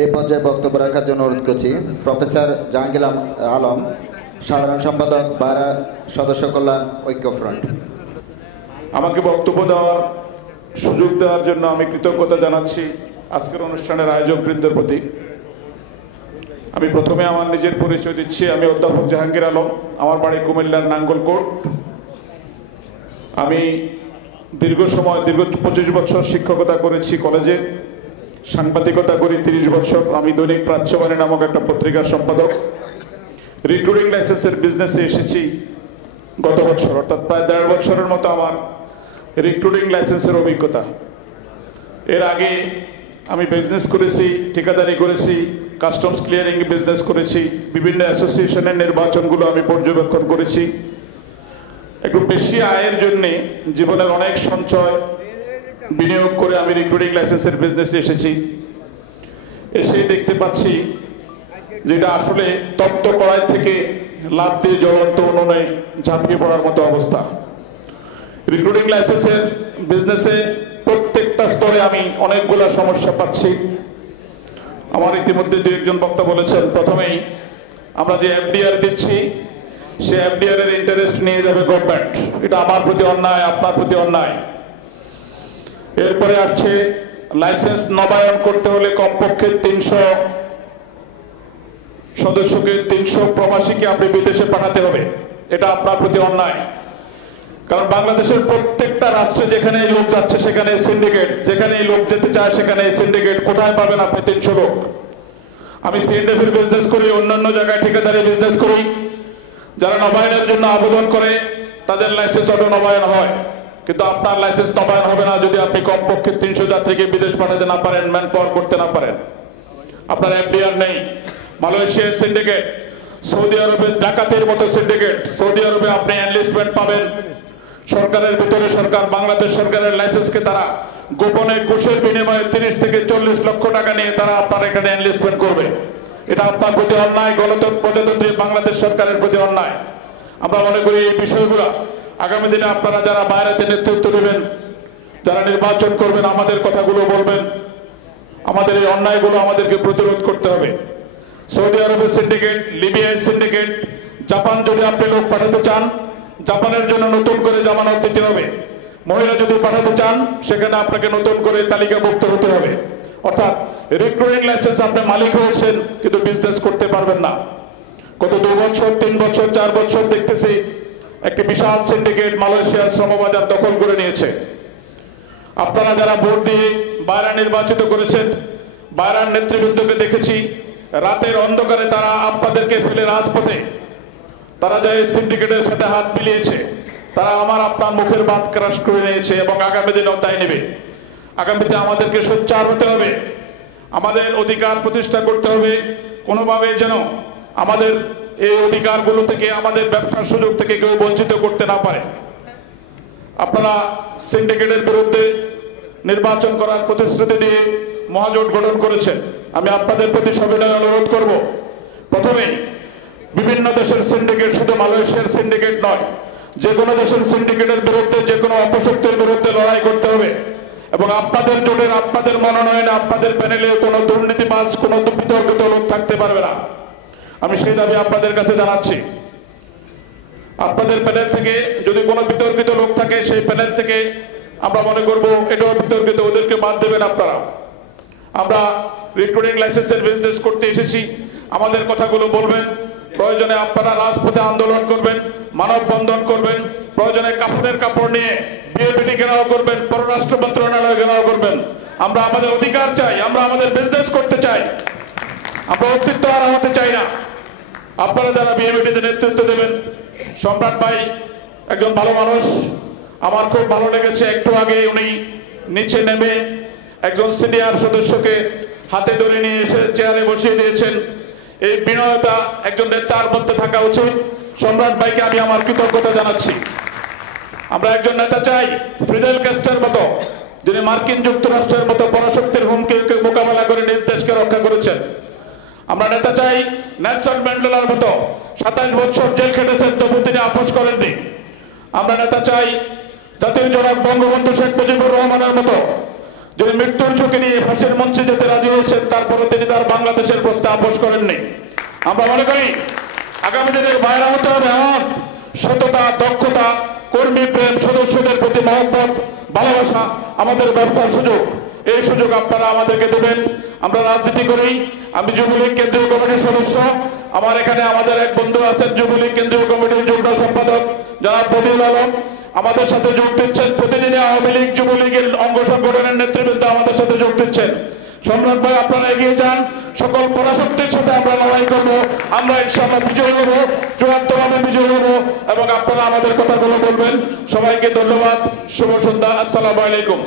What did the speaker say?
এই পর্যায়ে বক্তব্য রাখার জন্য অনুরোধ করছি প্রফেসর জাহাঙ্গীর আলম, সাধারণ সম্পাদক বারা সদস্য কল্যাণ ঐক্য ফ্রন্ট। আমাকে বক্তব্য দেওয়ার সুযোগ দেওয়ার জন্য আমি কৃতজ্ঞতা জানাচ্ছি আজকের অনুষ্ঠানের আয়োজকবৃন্দের প্রতি। আমি প্রথমে আমার নিজের পরিচয় দিচ্ছি। আমি অধ্যাপক জাহাঙ্গীর আলম, আমার বাড়ি কুমিল্লার নাঙ্গলকোট। আমি দীর্ঘ 25 বছর শিক্ষকতা করেছি কলেজে, সাংবাদিকতা করি 30 বছর। আমি দৈনিক প্রাচ্যবাণী নামক একটা পত্রিকার সম্পাদক। রিক্রুটিং লাইসেন্সের বিজনেসে এসেছি গত বছর, অর্থাৎ প্রায় 1.5 বছরের মতো আমার রিক্রুটিং লাইসেন্সের অভিজ্ঞতা। এর আগে আমি বিজনেস করেছি, ঠিকাদারি করেছি, কাস্টমস ক্লিয়ারিং বিজনেস করেছি, বিভিন্ন অ্যাসোসিয়েশনের নির্বাচনগুলো আমি পর্যবেক্ষণ করেছি। একটু বেশি আয়ের জন্যে জীবনের অনেক সঞ্চয় বিনিয়োগ করে আমি রিক্রুটিং লাইসেন্সের বিজনেসে এসেছি। এসে দেখতে পাচ্ছি যেটা আসলে তপ্ত কড়াই থেকে লাফ দিয়ে জ্বলন্ত উনুনে ঝাঁপিয়ে পড়ার মতো অবস্থা। রিক্রুটিং লাইসেন্সের বিজনেসে প্রত্যেকটা স্তরে আমি অনেকগুলা সমস্যা পাচ্ছি। আমার ইতিমধ্যে দু একজন বক্তা বলেছেন, প্রথমেই আমরা যে এফডিআর দিচ্ছি সে এফডিআর এর ইন্টারেস্ট নিয়ে যাবে গভর্নমেন্ট। এটা আমার প্রতি অন্যায়, আপনার প্রতি অন্যায়। এরপরে আসছে লাইসেন্স নবায়ন করতে হলে কমপক্ষে 300 সদস্যকে, 300 প্রবাসীকে আপনি বিদেশে পাঠাতে হবে। এটা আপনার প্রতি অন্যায়। কারণ বাংলাদেশের প্রত্যেকটা রাষ্ট্রে যেখানে এই লোক যাচ্ছে সেখানে সিন্ডিকেট, যেখানে এই লোক যেতে চায় সেখানে সিন্ডিকেট। কোথায় পাবেন আপনি 300 লোক? আমি সিএনডিএফের বিজনেস করি, অন্যান্য জায়গায় ঠিকাদারি বিজনেস করি। যারা নবায়নের জন্য আবেদন করে তাদের লাইসেন্স অটো নবায়ন হয়, কিন্তু আপনার লাইসেন্স নবায়ন হবে না যদি আপনি কমপক্ষে 300 যাত্রীকে বিদেশ পাঠাতে না পারেন, ম্যান পাওয়ার করতে না পারেন। আপনার এফডিআর নেই। মালয়েশিয়ার সিন্ডিকেট, সৌদি আরবে ডাকাতের মতো সিন্ডিকেট। সৌদি আরবে আপনি এনলিস্টমেন্ট পাবেন সরকারের ভিতরে। সরকার, বাংলাদেশ সরকারের লাইসেন্সকে তারা গোপনে ঘুষের বিনিময়ে 30 থেকে 40 লক্ষ টাকা নিয়ে তারা আপনার এখানে এনলিস্টমেন্ট করবে। এটা আপনার প্রতি অন্যায়, গণতন্ত্রী বাংলাদেশ সরকারের প্রতি অন্যায়। আমরা মনে করি এই বিষয়গুলো আগামী দিনে আপনারা যারা বাইরেতে নেতৃত্ব দেবেন, যারা নির্বাচন করবেন, আমাদের কথাগুলো বলবেন। আমাদের এই অন্যায়গুলো আমাদেরকে প্রতিরোধ করতে হবে। সৌদি আরবের সিন্ডিকেট, লিবিয়ার সিন্ডিকেট, জাপান যদি আপনি লোক পাঠাতে চান, জাপানের জন্য নতুন করে জামানত দিতে হবে। মহিলা যদি পাঠাতে চান সেখানে আপনাকে নতুন করে তালিকাভুক্ত হতে হবে। অর্থাৎ রিক্রুটিং লাইসেন্স আপনি মালিক হয়েছেন কিন্তু বিজনেস করতে পারবেন না। গত 2 বছর, 3 বছর, 4 বছর দেখতেছি একটি বিশাল সিন্ডিকেট মালয়েশিয়ার শ্রমবাজার দখল করে নিয়েছে। আপনারা যারা ভোট দিয়ে বাইরা নির্বাচিত করেছেন, বাইরার নেতৃবৃন্দকে দেখেছি রাতের অন্ধকারে তারা আপনাদেরকে ফেলে রাজপথে তারা যায় সিন্ডিকেটের সাথে হাত মিলিয়েছে। তারা আমার আপনার মুখের ভাত ক্রাশ করে নিয়েছে এবং আগামী দিনেও তাই নেবে। আগামীতে আমাদেরকে সোচ্চার হতে হবে, আমাদের অধিকার প্রতিষ্ঠা করতে হবে। কোনোভাবে যেন আমাদের এই অধিকারগুলো থেকে, আমাদের ব্যবসার সুযোগ থেকে কেউ বঞ্চিত করতে না পারে। আপনারা সিন্ডিকেটের বিরুদ্ধে নির্বাচন করার প্রতিশ্রুতি দিয়ে মহাজোট গঠন করেছেন। আমি আপনাদের প্রতি সবিনয় অনুরোধ করব, প্রথমেই বিভিন্ন দেশের সিন্ডিকেট, শুধু মালয়েশিয়ার সিন্ডিকেট নয়, যে কোনো দেশের সিন্ডিকেটের বিরুদ্ধে, যে কোনো অপশক্তির বিরুদ্ধে লড়াই করতে হবে। এবং আপনাদের জোটের, আপনাদের মনোনয়নে, আপনাদের প্যানেলে কোনো দুর্নীতিবাজ, কোনো বিতর্কিত লোক থাকতে পারবে না। আমি সেই দাবি আপনাদের কাছে জানাচ্ছি। আপনাদের প্যানেল থেকে যদি কোনো বিতর্কিত লোক থাকে, সেই প্যানেল থেকে আমরা মনে করব এটাও বিতর্কিত, ওদেরকে বাদ দেবেন আপনারা। আমরা রিক্রুটিং লাইসেন্সের বিজনেস করতে এসেছি, আমাদের কথাগুলো বলবেন। প্রয়োজনে আপনারা রাজপথে আন্দোলন করবেন, মানববন্ধন করবেন, প্রয়োজনে কাপড়ের কাপড় নিয়ে বিএপিটি ঘেরাও করবেন, পররাষ্ট্র মন্ত্রণালয় ঘেরাও করবেন। আমরা আমাদের অধিকার চাই, আমরা আমাদের বিজনেস করতে চাই, আমরা অস্তিত্ব হারাতে চাই না। আপনারা যারা বিএপিটিতে নেতৃত্ব দেবেন, সম্রাট ভাই একজন ভালো মানুষ, আমার খুব ভালো লেগেছে। একটু আগে উনি নিচে নেমে একজন সিনিয়র সদস্যকে হাতে ধরে নিয়ে এসে চেয়ারে বসিয়ে দিয়েছেন। এই বিনয়তা একজন নেতার মধ্যে থাকা উচিত। সম্রাট ভাইকে আমি আমার কৃতজ্ঞতা জানাচ্ছি। আমরা একজন নেতা চাই ফিদেল ক্যাস্ট্রোর মতো, যিনি মার্কিন যুক্তরাষ্ট্রের মতো পরাশক্তির হুমকিকে মোকাবেলা করে নিজ দেশকে রক্ষা করেছেন। আমরা নেতা চাই নেলসন ম্যান্ডেলার মতো, 27 বছর জেল খেটেছেন তবু তিনি আপোষ করেননি। আমরা নেতা চাই জাতীয় জনক বঙ্গবন্ধু শেখ মুজিবুর রহমানের মতো, যিনি মৃত্যুর ঝুঁকি নিয়ে ফাঁসির মঞ্চে যেতে রাজি হয়েছেন, তারপরে তিনি তার বাংলাদেশের প্রস্তাব আপোষ করেননি। আমরা মনে করি আগামী দিনে বাইরে হতে হবে এমন সততা, দক্ষতা, কর্মী প্রেম, সদস্যদের প্রতি মহব্বত, ভালোবাসা, আমাদের ব্যবসার সুযোগ, এই সুযোগ আপনারা আমাদেরকে দেবেন। আমরা রাজনীতি করি, আমি যুবলীগ কেন্দ্রীয় কমিটির সদস্য, আমার এখানে আমাদের এক বন্ধু আছেন যুবলীগ কেন্দ্রীয় কমিটির যুগ্ম সম্পাদক জনাব বদিউল আলম, আমাদের সাথে যোগ দিচ্ছেন। প্রতিদিনই আওয়ামী লীগ যুবলীগের অঙ্গ সংগঠনের নেতৃবৃন্দ আমাদের সাথে যোগ দিচ্ছেন। সম্রাট ভাই, আপনারা এগিয়ে যান, সকল পরাশক্তির সাথে আমরা লড়াই করব, আমরা ইনশাআল্লাহ বিজয়ী হব, চূড়ান্তভাবে বিজয়ী হব, এবং আপনারা আমাদের কথাগুলো বলবেন। সবাইকে ধন্যবাদ, শুভ সন্ধ্যা, আসসালামু আলাইকুম।